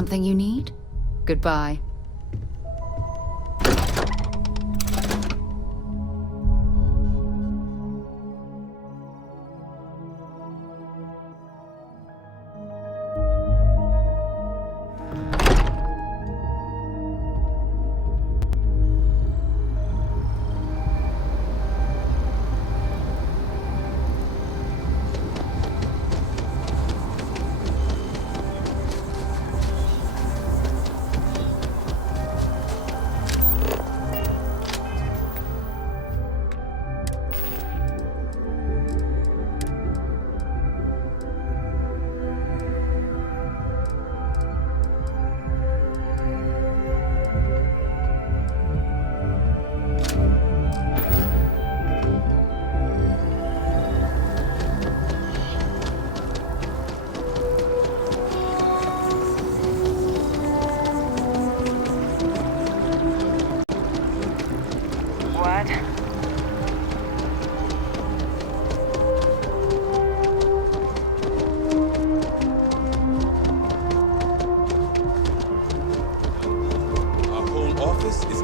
something you need? Goodbye.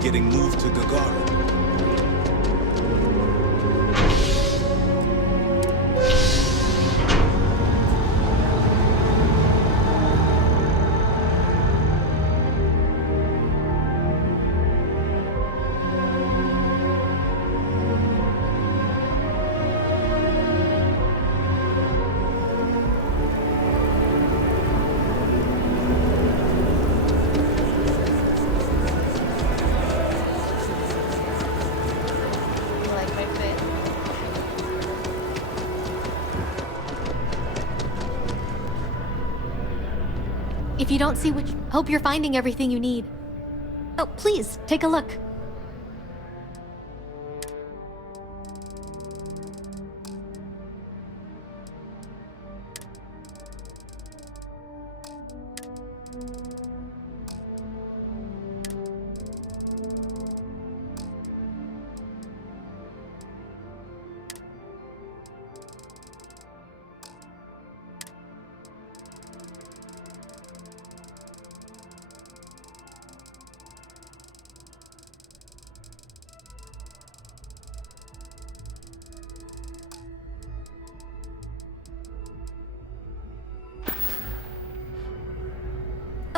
Getting moved to Gagarin. If you don't see which... Hope you're finding everything you need. Oh, please, take a look.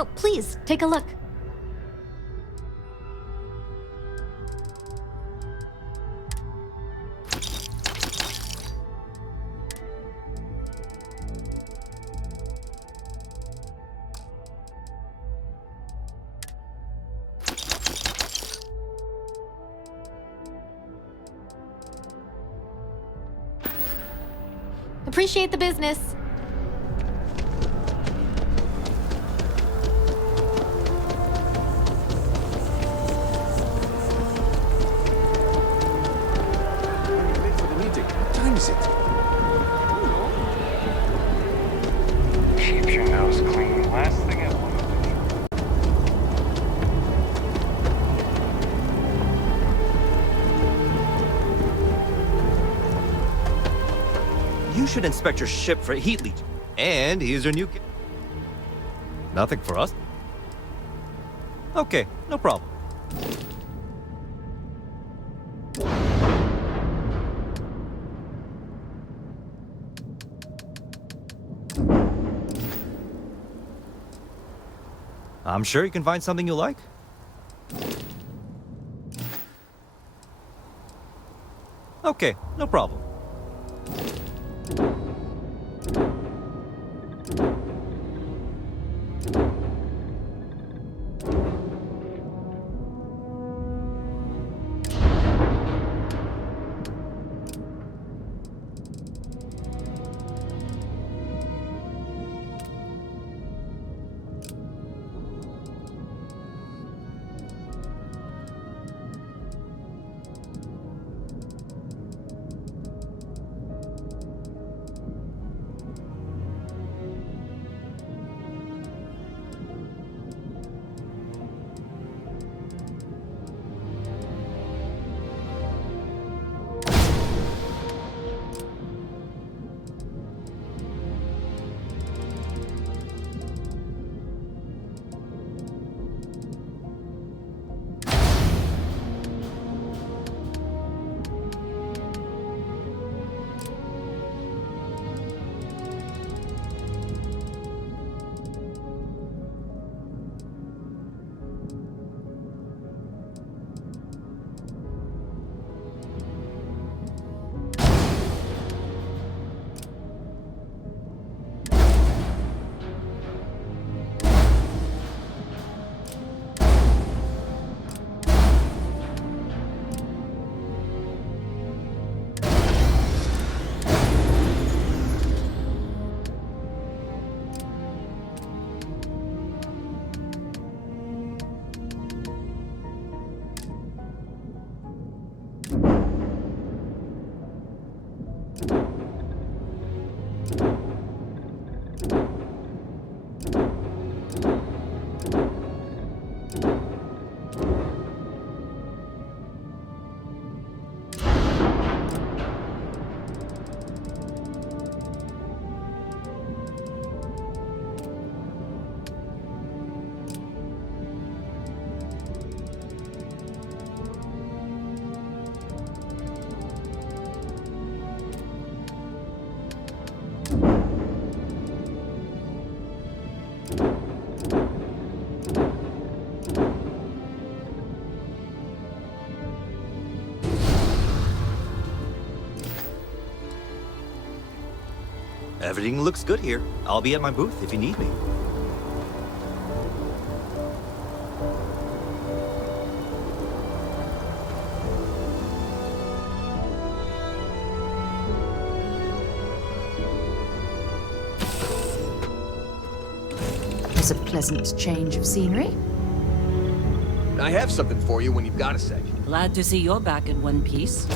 Oh, please, take a look. Appreciate the business. Keep your nose clean. Last thing I want You should inspect your ship for heat leak. And here's your new... Nothing for us? Okay, no problem. I'm sure you can find something you like. Okay, no problem. Everything looks good here. I'll be at my booth if you need me. It's a pleasant change of scenery. I have something for you when you've got a sec. Glad to see you're back in one piece.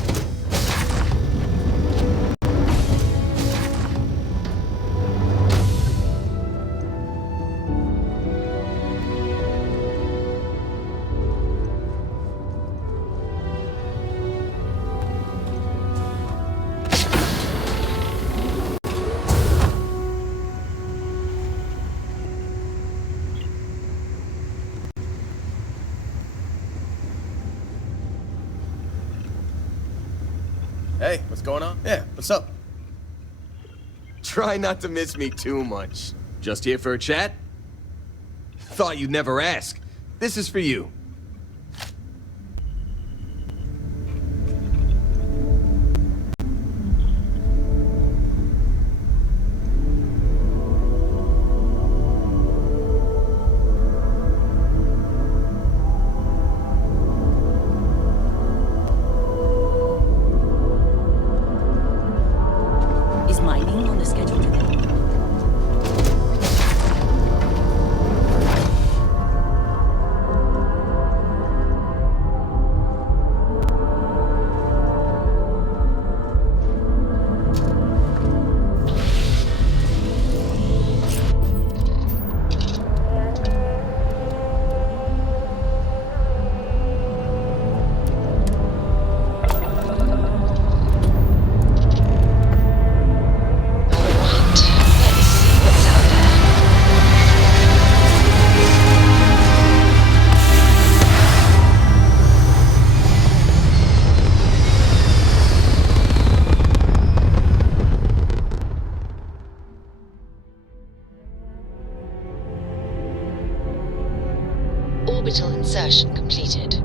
Hey, what's going on? Yeah, what's up? Try not to miss me too much. Just here for a chat? Thought you'd never ask. This is for you. Is mining on the schedule today? Orbital insertion completed.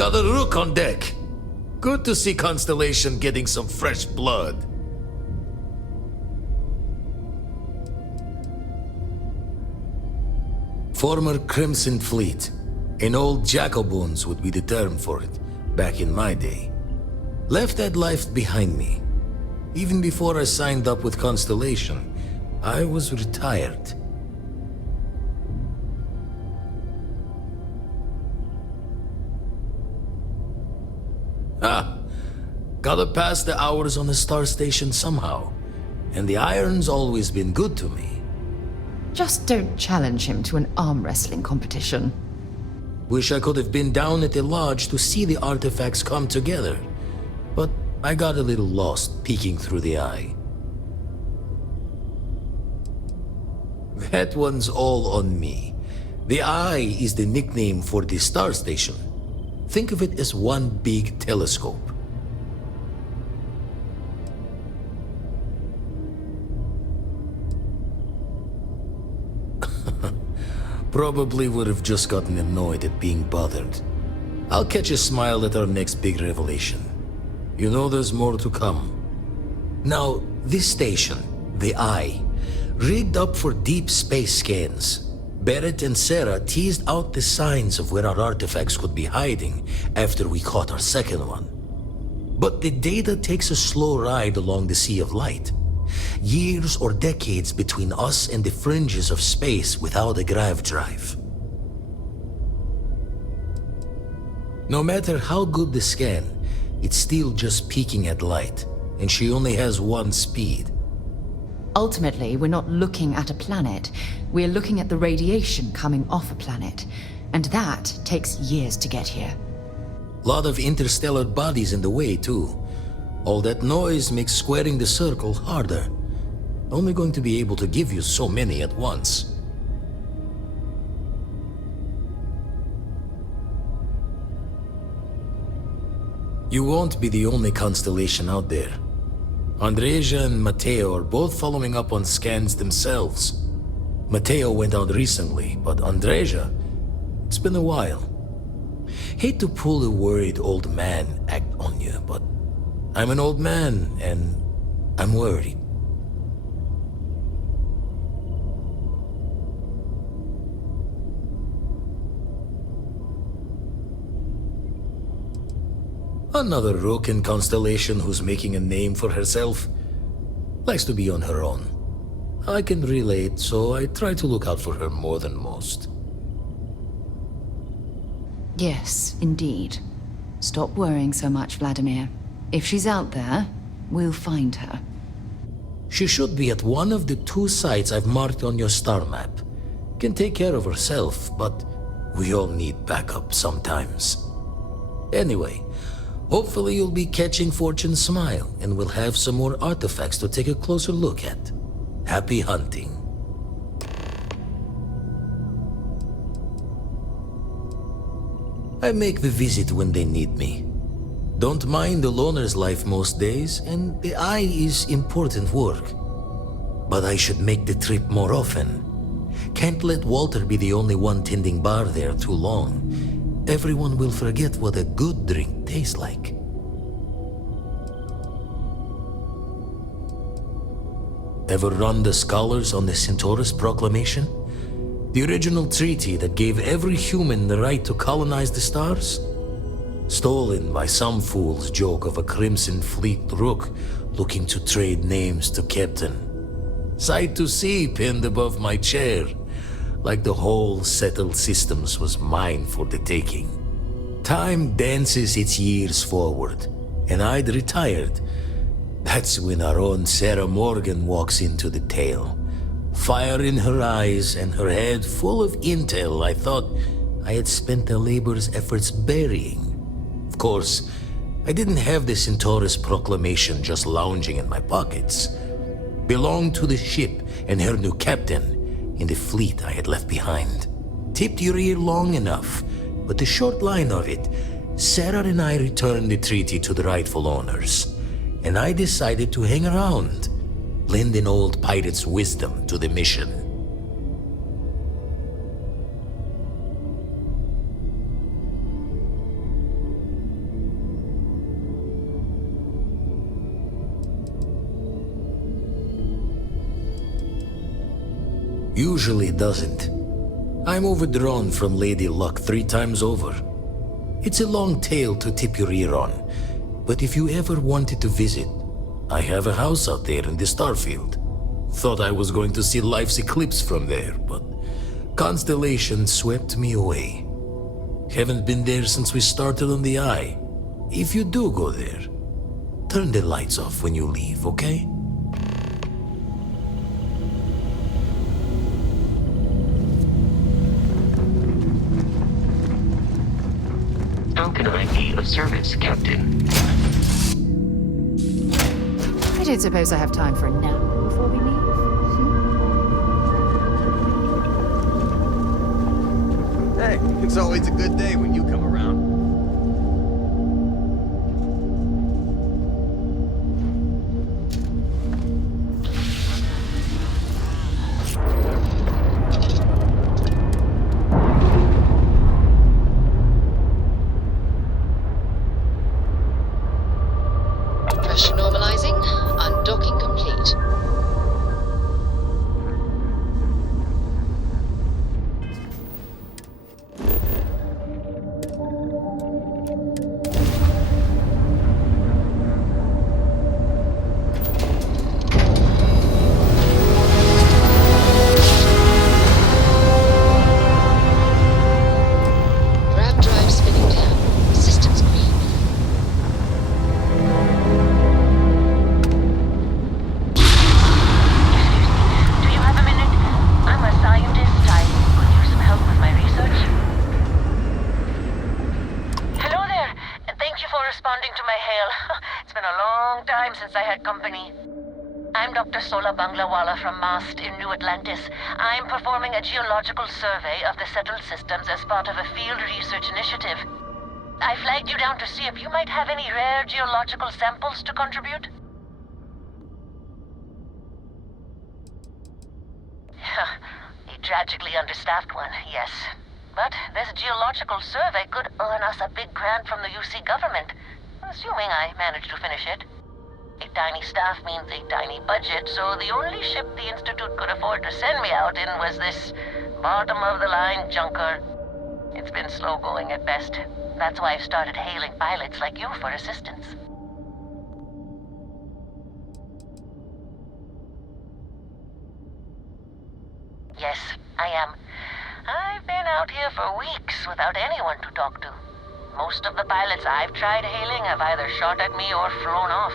got a rook on deck. Good to see Constellation getting some fresh blood. Former Crimson Fleet. An old jackalbones would be the term for it, back in my day. Left that life behind me. Even before I signed up with Constellation, I was retired. Gotta pass the hours on the star station somehow. And the iron's always been good to me. Just don't challenge him to an arm wrestling competition. Wish I could have been down at the lodge to see the artifacts come together. But I got a little lost peeking through the eye. That one's all on me. The eye is the nickname for the star station. Think of it as one big telescope. Probably would have just gotten annoyed at being bothered. I'll catch a smile at our next big revelation. You know there's more to come. Now, this station, the Eye, rigged up for deep space scans. Barrett and Sarah teased out the signs of where our artifacts could be hiding after we caught our second one. But the data takes a slow ride along the Sea of Light. Years or decades between us and the fringes of space without a grav drive. No matter how good the scan, it's still just peeking at light, and she only has one speed. Ultimately, we're not looking at a planet. We're looking at the radiation coming off a planet. And that takes years to get here. Lot of interstellar bodies in the way, too. All that noise makes squaring the circle harder. Only going to be able to give you so many at once. You won't be the only constellation out there. Andreja and Matteo are both following up on scans themselves. Matteo went out recently, but Andreja, it's been a while. Hate to pull a worried old man act on you, but I'm an old man, and I'm worried. Another rook in Constellation who's making a name for herself. Likes to be on her own. I can relate, so I try to look out for her more than most. Yes, indeed. Stop worrying so much, Vladimir. If she's out there, we'll find her. She should be at one of the 2 sites I've marked on your star map. Can take care of herself, but we all need backup sometimes. Anyway, hopefully you'll be catching Fortune's smile, and we'll have some more artifacts to take a closer look at. Happy hunting. I make the visit when they need me. Don't mind the loner's life most days, and the Eye is important work. But I should make the trip more often. Can't let Walter be the only one tending bar there too long. Everyone will forget what a good drink tastes like. Ever run the scholars on the Centaurus Proclamation? The original treaty that gave every human the right to colonize the stars? Stolen by some fool's joke of a Crimson Fleet rook looking to trade names to Captain. Sight to see pinned above my chair, like the whole settled systems was mine for the taking. Time dances its years forward, and I'd retired. That's when our own Sarah Morgan walks into the tale. Fire in her eyes and her head full of intel I thought I had spent the labor's efforts burying. Of course, I didn't have the Centaurus Proclamation just lounging in my pockets. Belonged to the ship and her new captain in the fleet I had left behind. Tipped your ear long enough, but the short line of it, Sarah and I returned the treaty to the rightful owners, and I decided to hang around, lend an old pirate's wisdom to the mission. Usually doesn't. I'm overdrawn from Lady Luck 3 times over. It's a long tale to tip your ear on, but if you ever wanted to visit, I have a house out there in the Starfield. Thought I was going to see life's eclipse from there, but constellation swept me away. Haven't been there since we started on the Eye. If you do go there, turn the lights off when you leave, okay? How can I be of service, Captain? I don't suppose I have time for a nap before we leave. Hey, it's always a good day when you come around. Pressure normalizing. Undocking complete. Grav drive spinning down. Systems green. Do you have a minute? I'm a scientist. I could use some help with my research. Hello there. Thank you for responding to my hail. It's been a long time since I had company. I'm Dr. Sola Banglawala from MAST in New Atlantis. I'm performing a geological survey of the settled systems as part of a field research initiative. I flagged you down to see if you might have any rare geological samples to contribute. A tragically understaffed one, yes. But this geological survey could earn us a big grant from the UC government, assuming I manage to finish it. A tiny staff means a tiny budget, so the only ship the Institute could afford to send me out in was this bottom-of-the-line junker. It's been slow going at best. That's why I've started hailing pilots like you for assistance. Yes, I am. I've been out here for weeks without anyone to talk to. Most of the pilots I've tried hailing have either shot at me or flown off.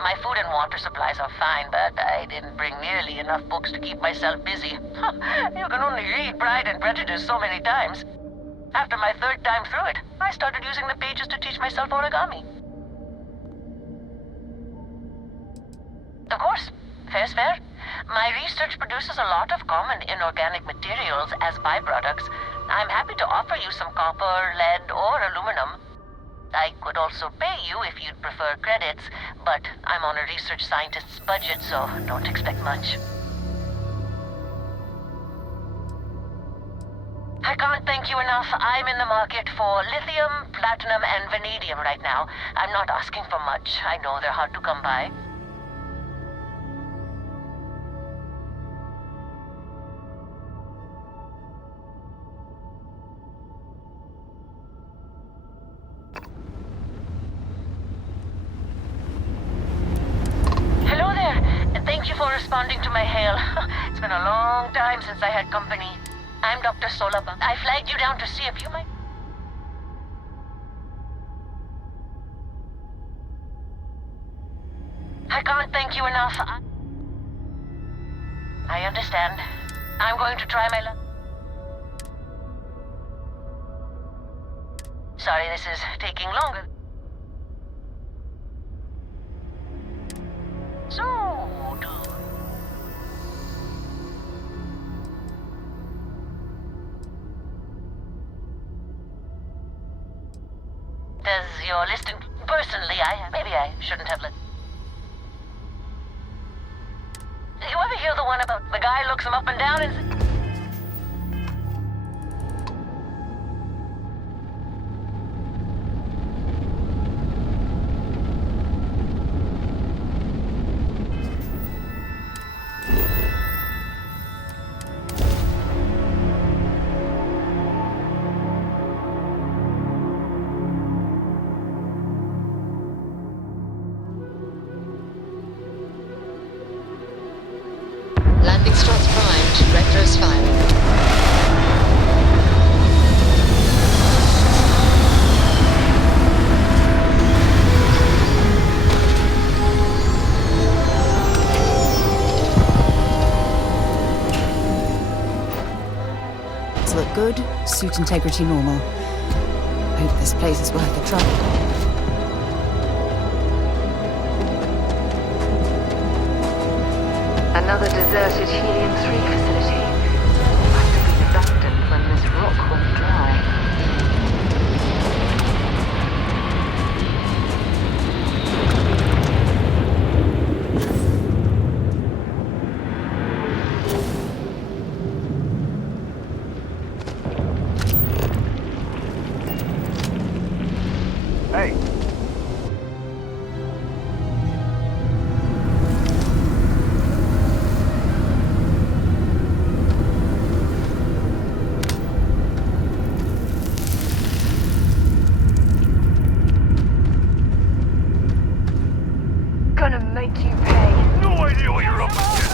My food and water supplies are fine, but I didn't bring nearly enough books to keep myself busy. You can only read Pride and Prejudice so many times. After my 3rd time through it, I started using the pages to teach myself origami. Of course, fair's fair. My research produces a lot of common inorganic materials as byproducts. I'm happy to offer you some copper, lead, or aluminum. I could also pay you if you'd prefer credits, but I'm on a research scientist's budget, so don't expect much. I can't thank you enough. I'm in the market for lithium, platinum, and vanadium right now. I'm not asking for much. I know they're hard to come by. Thank you for responding to my hail. It's been a long time since I had company. I'm Dr. Solaba. I flagged you down to see if you might... I can't thank you enough. I understand. I'm going to try my luck. Sorry, this is taking longer. So, does your listing... Personally, maybe I shouldn't have let... You ever hear the one about the guy looks him up and down and... Landing struts primed. Retros firing. Look good, suit integrity normal. Hope this place is worth the trouble. Another deserted helium-3 facility. Must have been abandoned when this rock went dry. Hey, Gonna make you pay. no idea what you're up against.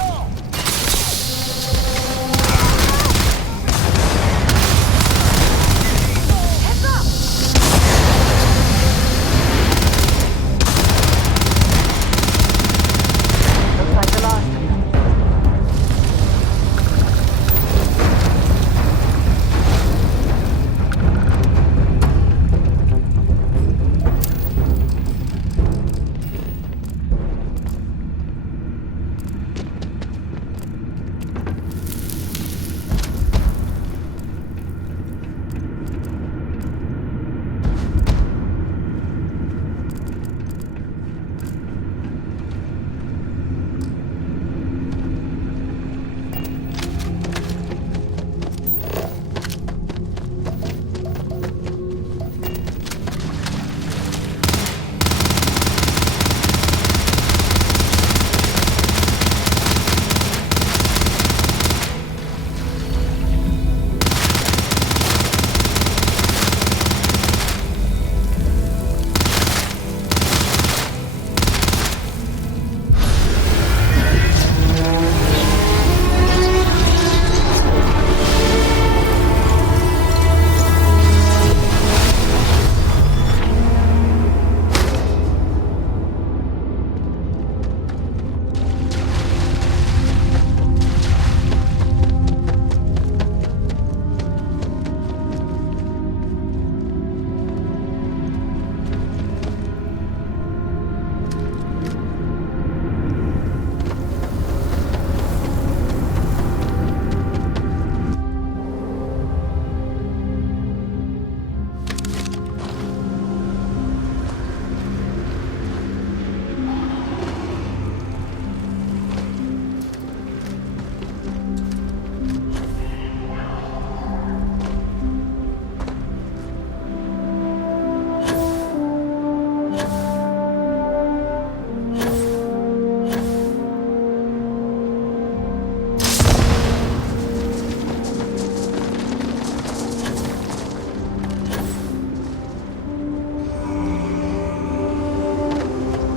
Looks like the last of them.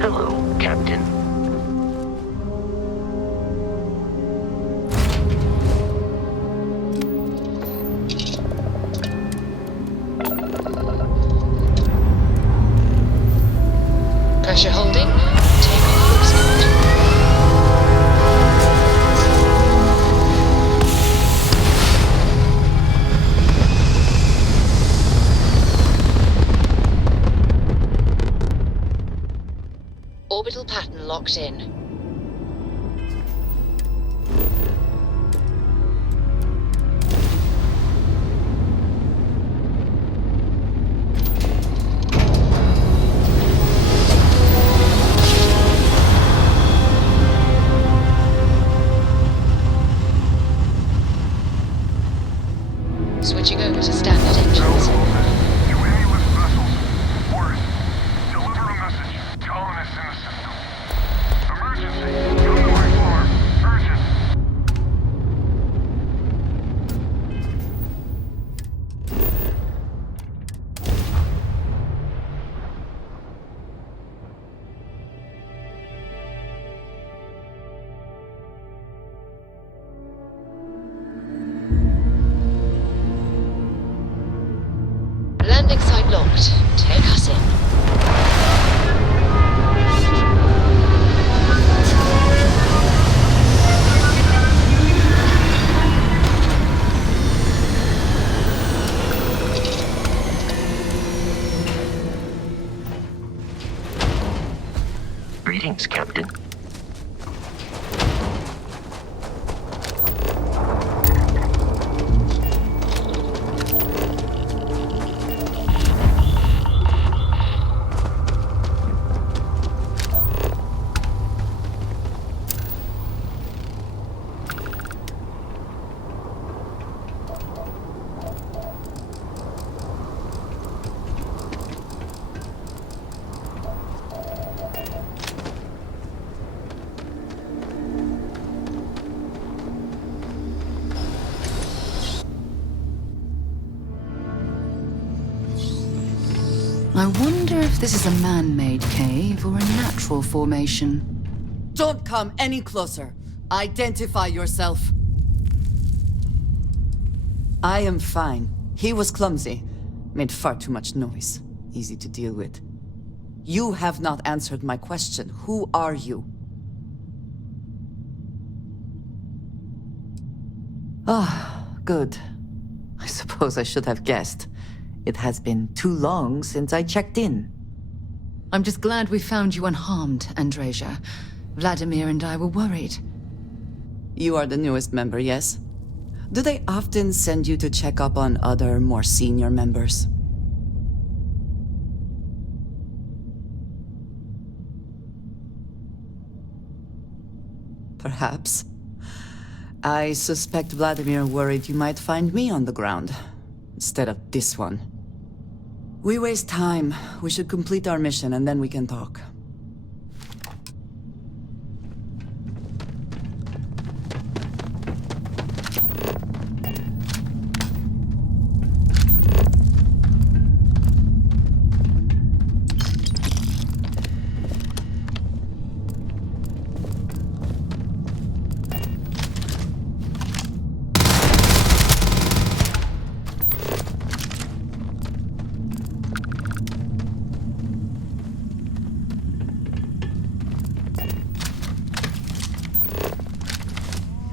Hello, Captain. Pressure holding. Take off cruise mode. Orbital pattern locked in. Switching over to standard engines. To aimless vessels. Worse, deliver a message. Colonists in the system. I wonder if this is a man-made cave or a natural formation. Don't come any closer. Identify yourself. I am fine. He was clumsy. Made far too much noise. Easy to deal with. You have not answered my question. Who are you? Ah, good. I suppose I should have guessed. It has been too long since I checked in. I'm just glad we found you unharmed, Andreja. Vladimir and I were worried. You are the newest member, yes? Do they often send you to check up on other, more senior members? Perhaps. I suspect Vladimir worried you might find me on the ground, instead of this one. We waste time. We should complete our mission and then we can talk.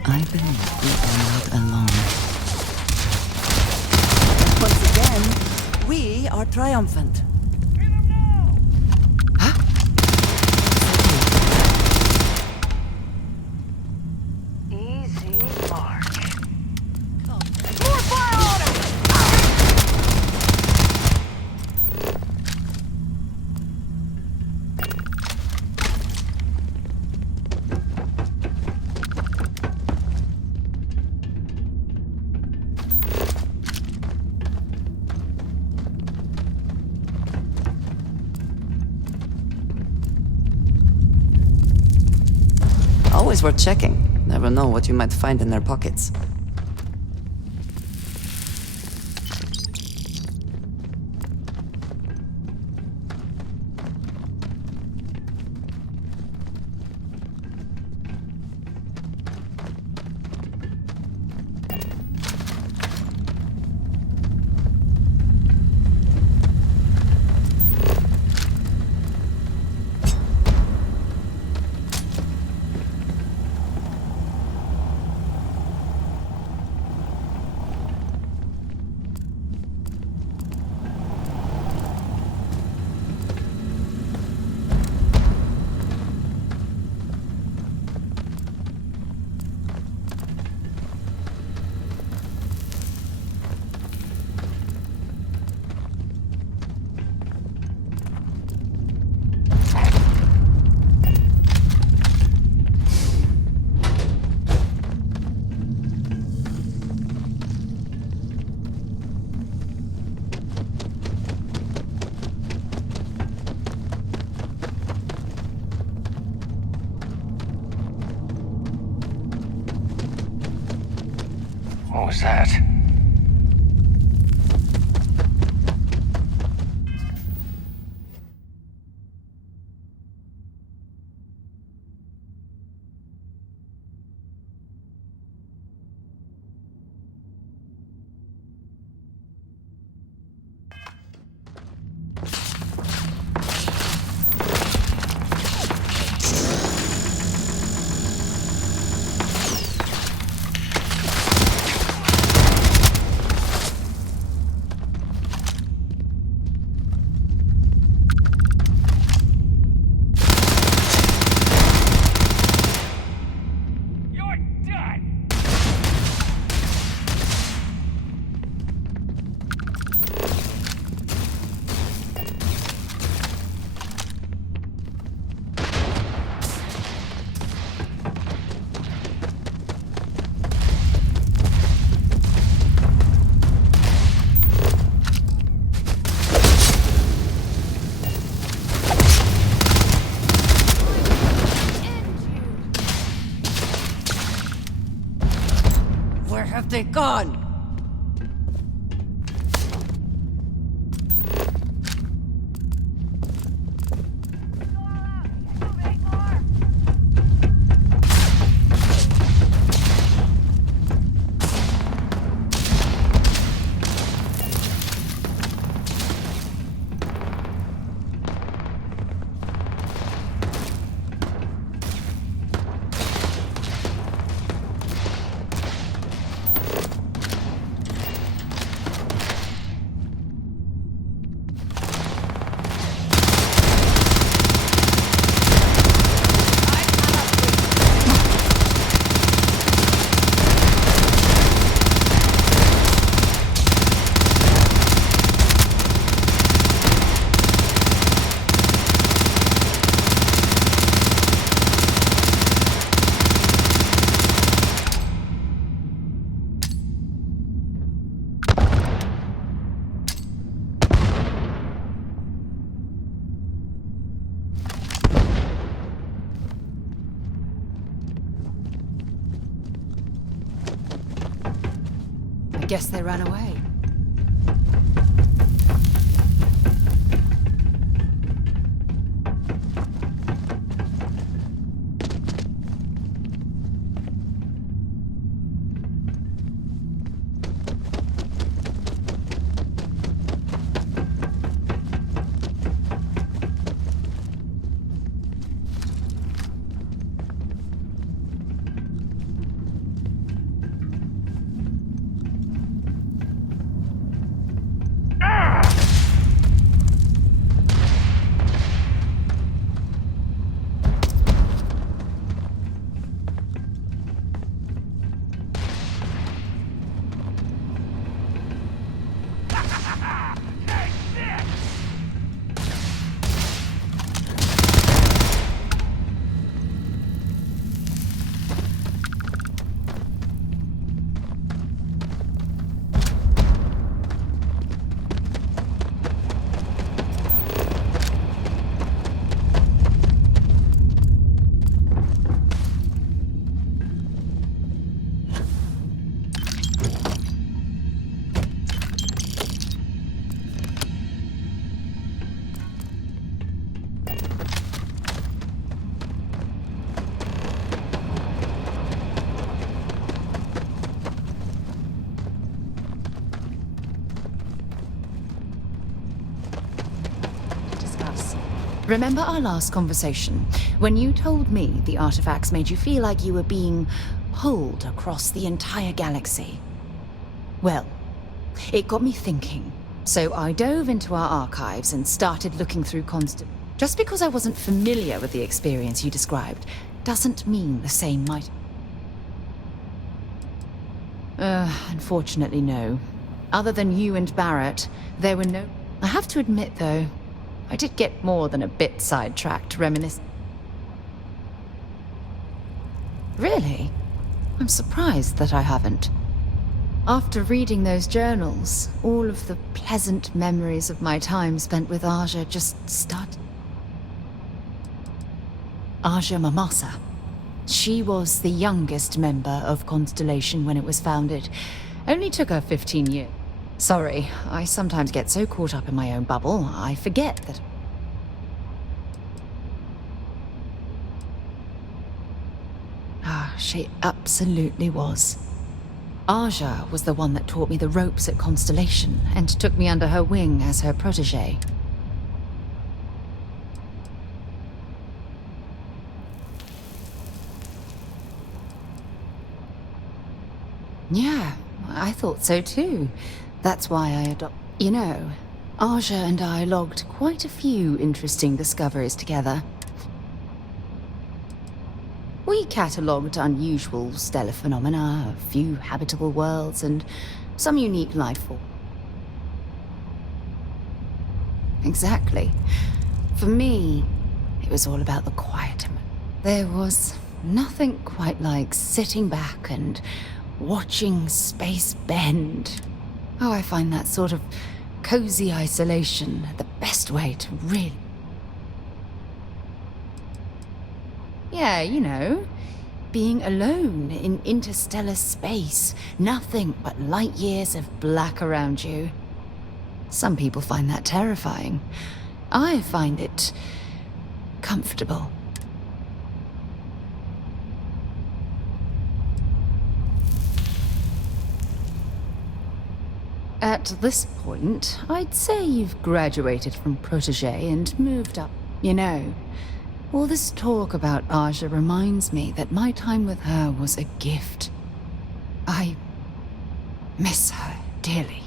I believe we are not alone. Once again, we are triumphant. Easy march. Always worth checking. Never know what you might find in their pockets. What was that? Where have they gone? Guess they ran away. Remember our last conversation, when you told me the artifacts made you feel like you were being pulled across the entire galaxy? Well, it got me thinking, so I dove into our archives and started looking through Just because I wasn't familiar with the experience you described, doesn't mean the same might... Unfortunately, no. Other than you and Barrett, there were no... I have to admit, though, I did get more than a bit sidetracked reminiscing. Really? I'm surprised that I haven't. After reading those journals, all of the pleasant memories of my time spent with Aja just started. Aja Mamasa. She was the youngest member of Constellation when it was founded. Only took her 15 years. Sorry, I sometimes get so caught up in my own bubble, I forget that... She absolutely was. Aja was the one that taught me the ropes at Constellation and took me under her wing as her protege. Yeah, I thought so too. That's why I adopted... You know, Aja and I logged quite a few interesting discoveries together. We catalogued unusual stellar phenomena, a few habitable worlds, and some unique life forms. Exactly. For me, it was all about the quiet. There was nothing quite like sitting back and watching space bend. Oh, I find that sort of cozy isolation the best way to really... Yeah, you know, being alone in interstellar space, nothing but light years of black around you. Some people find that terrifying. I find it comfortable. At this point, I'd say you've graduated from protege and moved up. You know, all this talk about Aja reminds me that my time with her was a gift. I miss her dearly.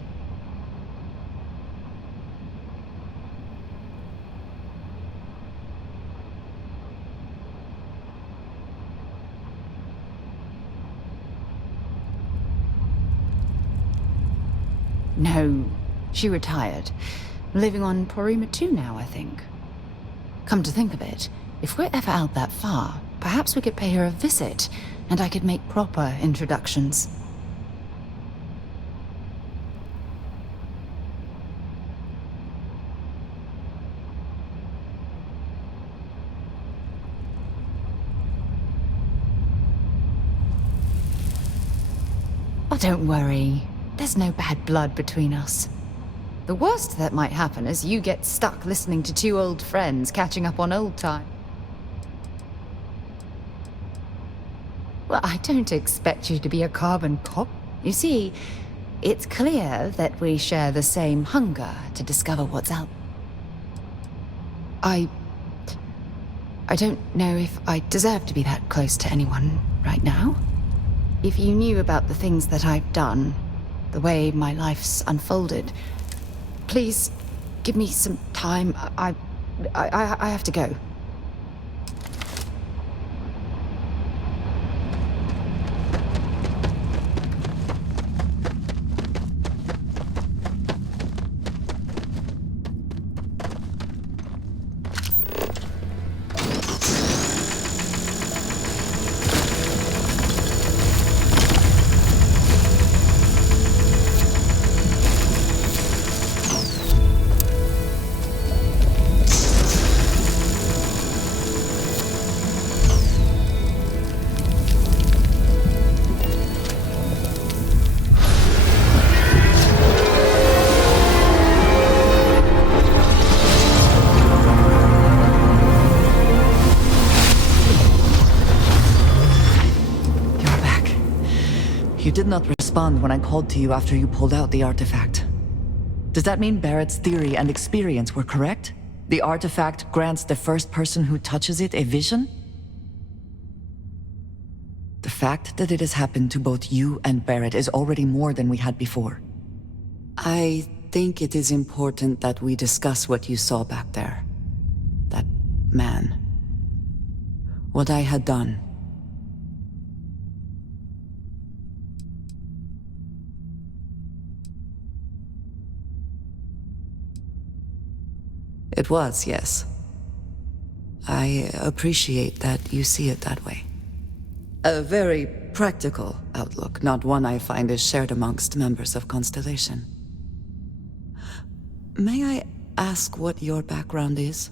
No, she retired. Living on Porima 2 now, I think. Come to think of it, if we're ever out that far, perhaps we could pay her a visit, and I could make proper introductions. Oh, don't worry. There's no bad blood between us. The worst that might happen is you get stuck listening to two old friends catching up on old time. Well, I don't expect you to be a carbon cop. You see, it's clear that we share the same hunger to discover what's out. I don't know if I deserve to be that close to anyone right now. If you knew about the things that I've done, the way my life's unfolded, please give me some time. I have to go. You did not respond when I called to you after you pulled out the artifact. Does that mean Barrett's theory and experience were correct? The artifact grants the first person who touches it a vision? The fact that it has happened to both you and Barrett is already more than we had before. I think it is important that we discuss what you saw back there. That man. What I had done. It was, yes. I appreciate that you see it that way. A very practical outlook, not one I find is shared amongst members of Constellation. May I ask what your background is?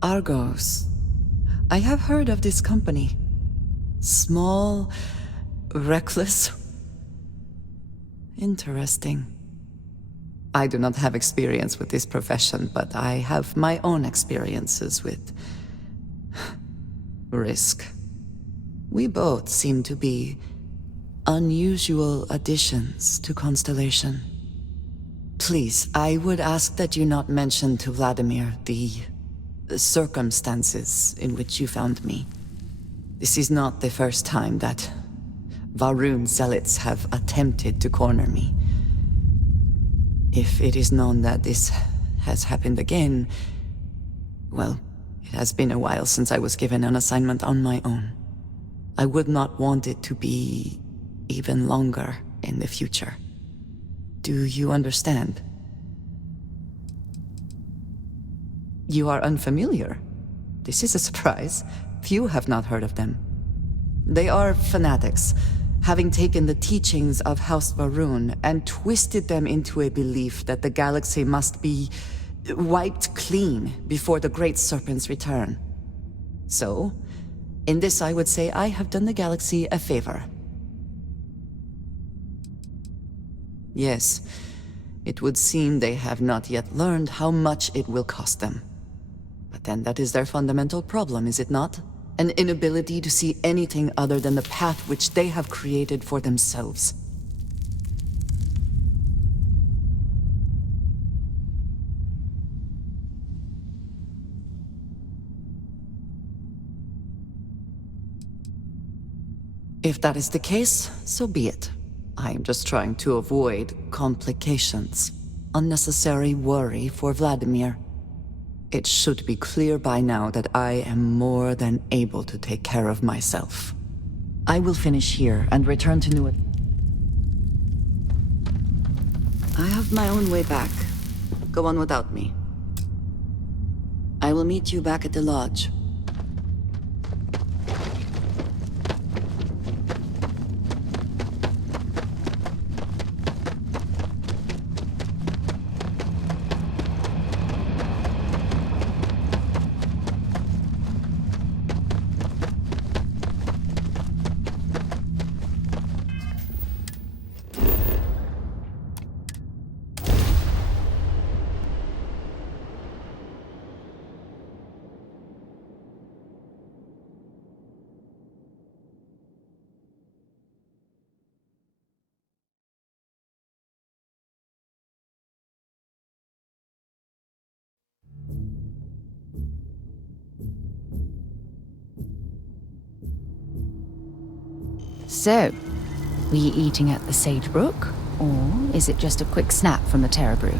Argos. I have heard of this company. Small, reckless. Interesting. I do not have experience with this profession, but I have my own experiences with risk. We both seem to be unusual additions to Constellation. Please, I would ask that you not mention to Vladimir the circumstances in which you found me. This is not the first time that Varun zealots have attempted to corner me. If it is known that this has happened again, well, it has been a while since I was given an assignment on my own. I would not want it to be even longer in the future. Do you understand? You are unfamiliar. This is a surprise. Few have not heard of them. They are fanatics, having taken the teachings of House Varun and twisted them into a belief that the galaxy must be wiped clean before the Great Serpent's return. So, in this I would say I have done the galaxy a favor. Yes, it would seem they have not yet learned how much it will cost them. But then that is their fundamental problem, is it not? An inability to see anything other than the path which they have created for themselves. If that is the case, so be it. I am just trying to avoid complications. Unnecessary worry for Vladimir. It should be clear by now that I am more than able to take care of myself. I will finish here and return to New... I have my own way back. Go on without me. I will meet you back at the lodge. So, were you eating at the Sagebrook, or is it just a quick snap from the Terra Brew?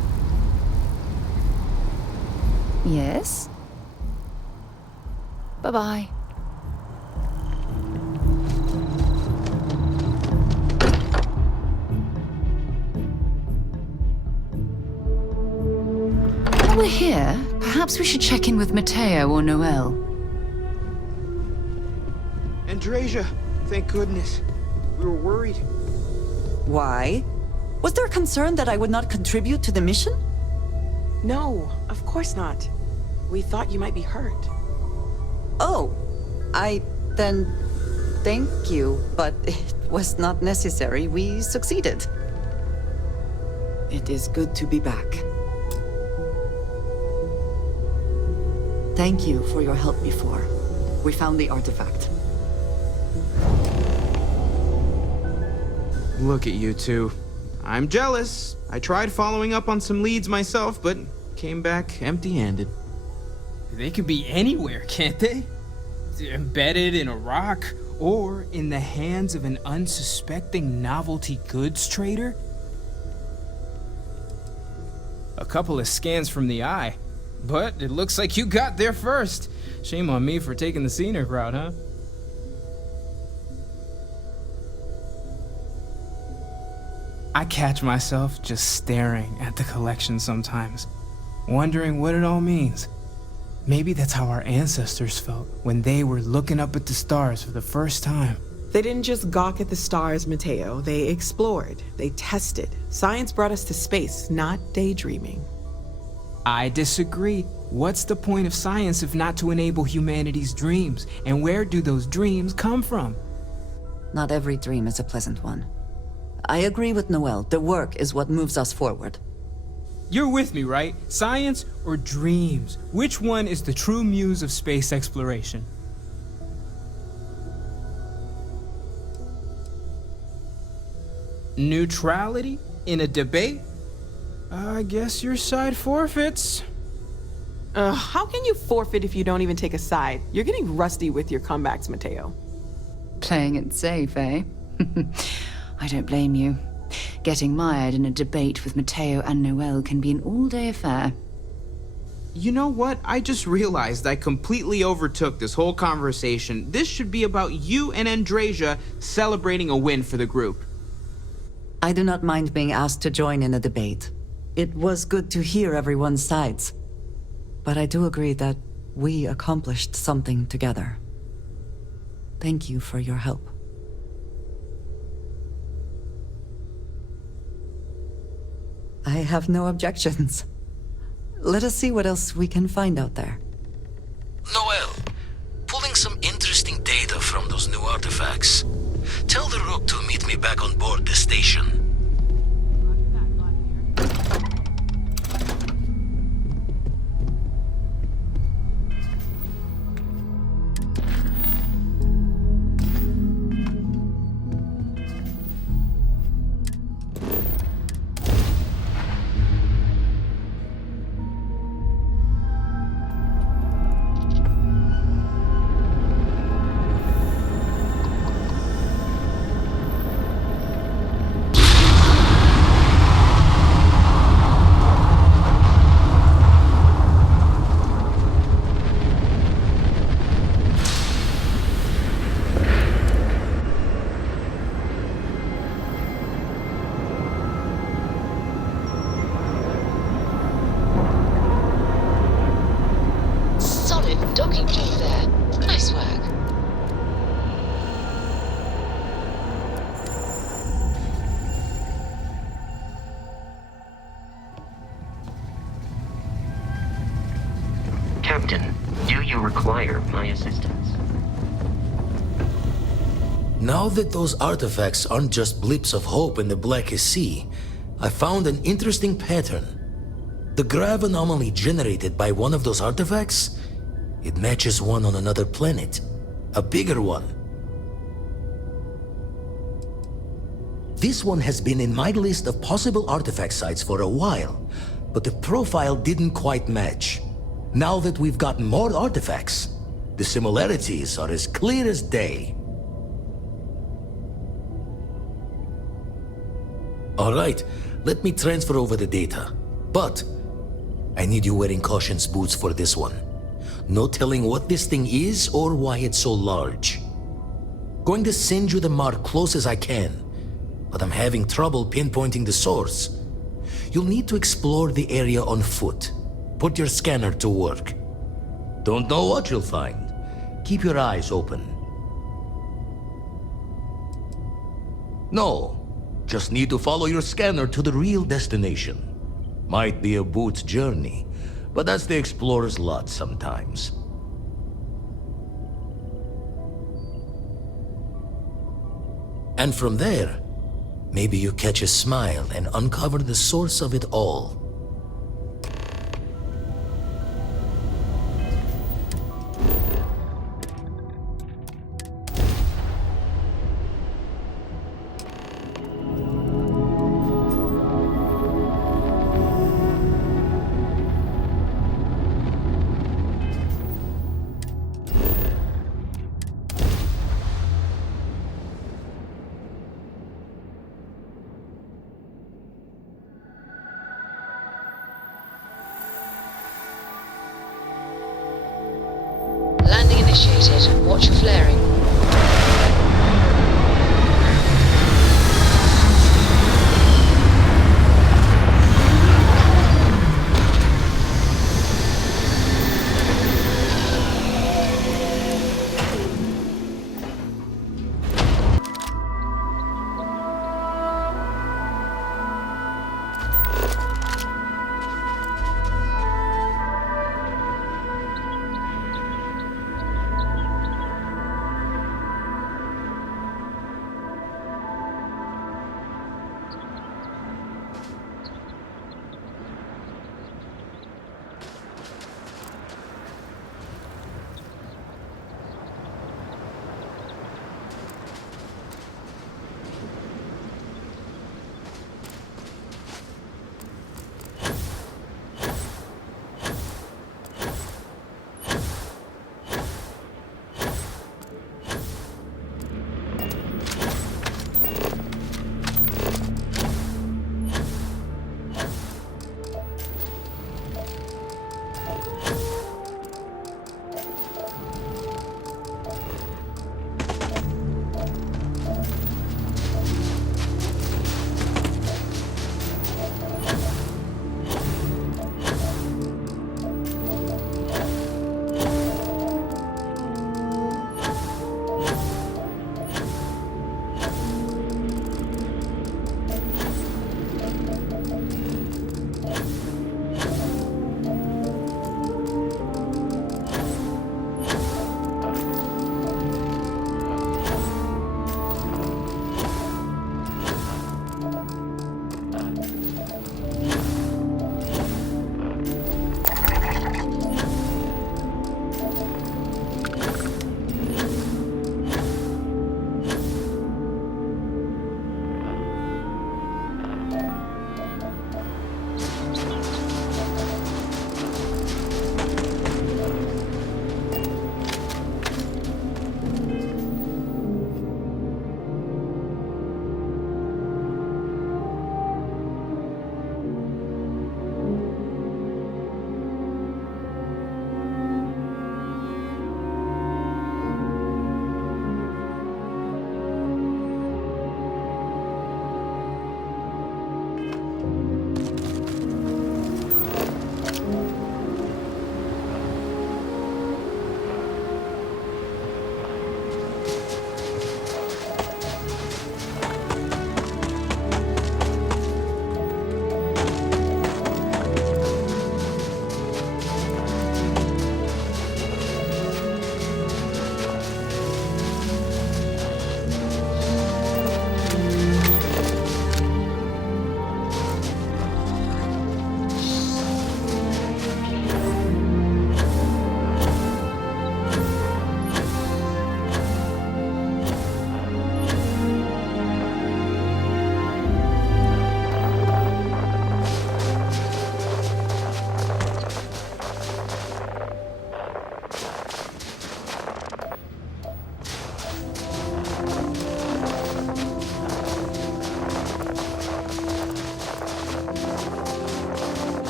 Yes? Bye-bye. While we're here, perhaps we should check in with Matteo or Noel. Andreja, thank goodness. We were worried. Why? Was there a concern that I would not contribute to the mission? No, of course not. We thought you might be hurt. Oh, then thank you, but it was not necessary. We succeeded. It is good to be back. Thank you for your help before. We found the artifact. Look at you two. I'm jealous. I tried following up on some leads myself, but came back empty-handed. They could be anywhere, can't they? Embedded in a rock, or in the hands of an unsuspecting novelty goods trader? A couple of scans from the eye, but it looks like you got there first. Shame on me for taking the scenic route, huh? I catch myself just staring at the collection sometimes, wondering what it all means. Maybe that's how our ancestors felt when they were looking up at the stars for the first time. They didn't just gawk at the stars, Matteo. They explored. They tested. Science brought us to space, not daydreaming. I disagree. What's the point of science if not to enable humanity's dreams? And where do those dreams come from? Not every dream is a pleasant one. I agree with Noel. The work is what moves us forward. You're with me, right? Science or dreams? Which one is the true muse of space exploration? Neutrality in a debate? I guess your side forfeits. How can you forfeit if you don't even take a side? You're getting rusty with your comebacks, Matteo. Playing it safe, eh? I don't blame you. Getting mired in a debate with Matteo and Noel can be an all-day affair. You know what? I just realized I completely overtook this whole conversation. This should be about you and Andreja celebrating a win for the group. I do not mind being asked to join in a debate. It was good to hear everyone's sides. But I do agree that we accomplished something together. Thank you for your help. I have no objections. Let us see what else we can find out there. Noel, pulling some interesting data from those new artifacts. Tell the Rook to meet me back on board the station. Docking key there. Nice work. Captain, do you require my assistance? Now that those artifacts aren't just blips of hope in the blackest sea, I found an interesting pattern. The grav anomaly generated by one of those artifacts, it matches one on another planet, a bigger one. This one has been in my list of possible artifact sites for a while, but the profile didn't quite match. Now that we've gotten more artifacts, the similarities are as clear as day. All right, let me transfer over the data. But I need you wearing caution's boots for this one. No telling what this thing is or why it's so large. Going to send you the mark close as I can, but I'm having trouble pinpointing the source. You'll need to explore the area on foot. Put your scanner to work. Don't know what you'll find. Keep your eyes open. No, just need to follow your scanner to the real destination. Might be a boot's journey, but that's the explorer's lot sometimes. And from there, maybe you catch a smile and uncover the source of it all. Landing initiated. Watch for flaring.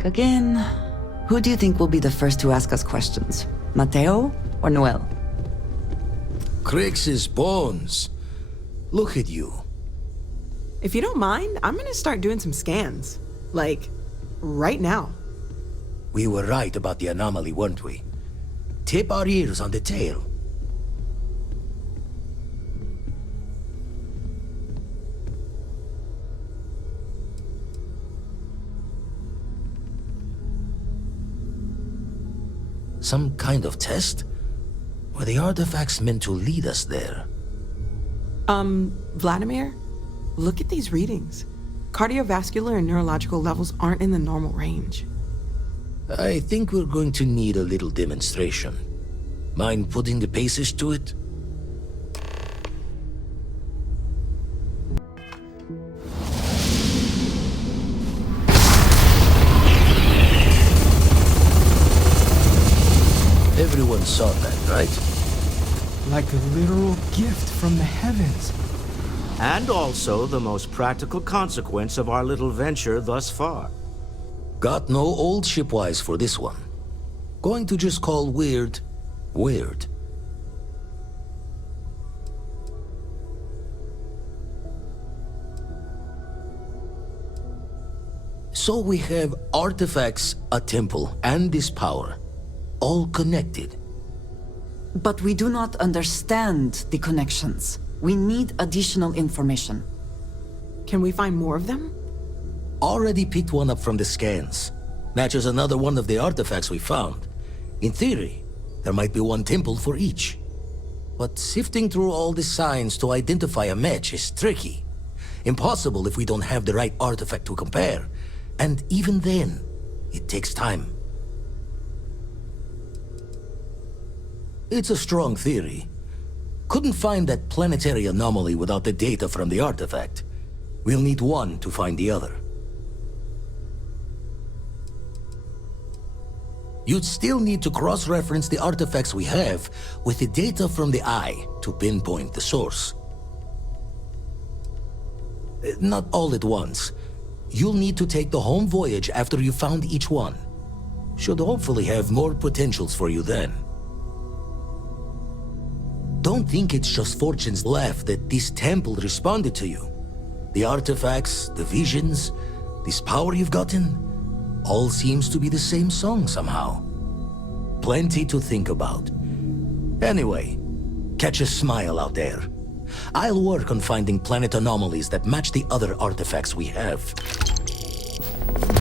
back again. Who do you think will be the first to ask us questions? Mateo or Noel? Crix's bones. Look at you. If you don't mind, I'm gonna start doing some scans. Like, right now. We were right about the anomaly, weren't we? Tip our ears on the tail. Some kind of test? Were the artifacts meant to lead us there? Vladimir? Look at these readings. Cardiovascular and neurological levels aren't in the normal range. I think we're going to need a little demonstration. Mind putting the paces to it? Everyone saw that, right? Like a literal gift from the heavens. And also the most practical consequence of our little venture thus far. Got no old shipwise for this one. Going to just call weird, weird. So we have artifacts, a temple, and this power. All connected. But we do not understand the connections. We need additional information. Can we find more of them? Already picked one up from the scans. Matches another one of the artifacts we found. In theory, there might be one temple for each. But sifting through all the signs to identify a match is tricky. Impossible if we don't have the right artifact to compare. And even then, it takes time. It's a strong theory. Couldn't find that planetary anomaly without the data from the artifact. We'll need one to find the other. You'd still need to cross-reference the artifacts we have with the data from the eye to pinpoint the source. Not all at once. You'll need to take the home voyage after you found each one. Should hopefully have more potentials for you then. Don't think it's just Fortune's laugh that this temple responded to you. The artifacts, the visions, this power you've gotten, all seems to be the same song somehow. Plenty to think about. Anyway, catch a smile out there. I'll work on finding planet anomalies that match the other artifacts we have.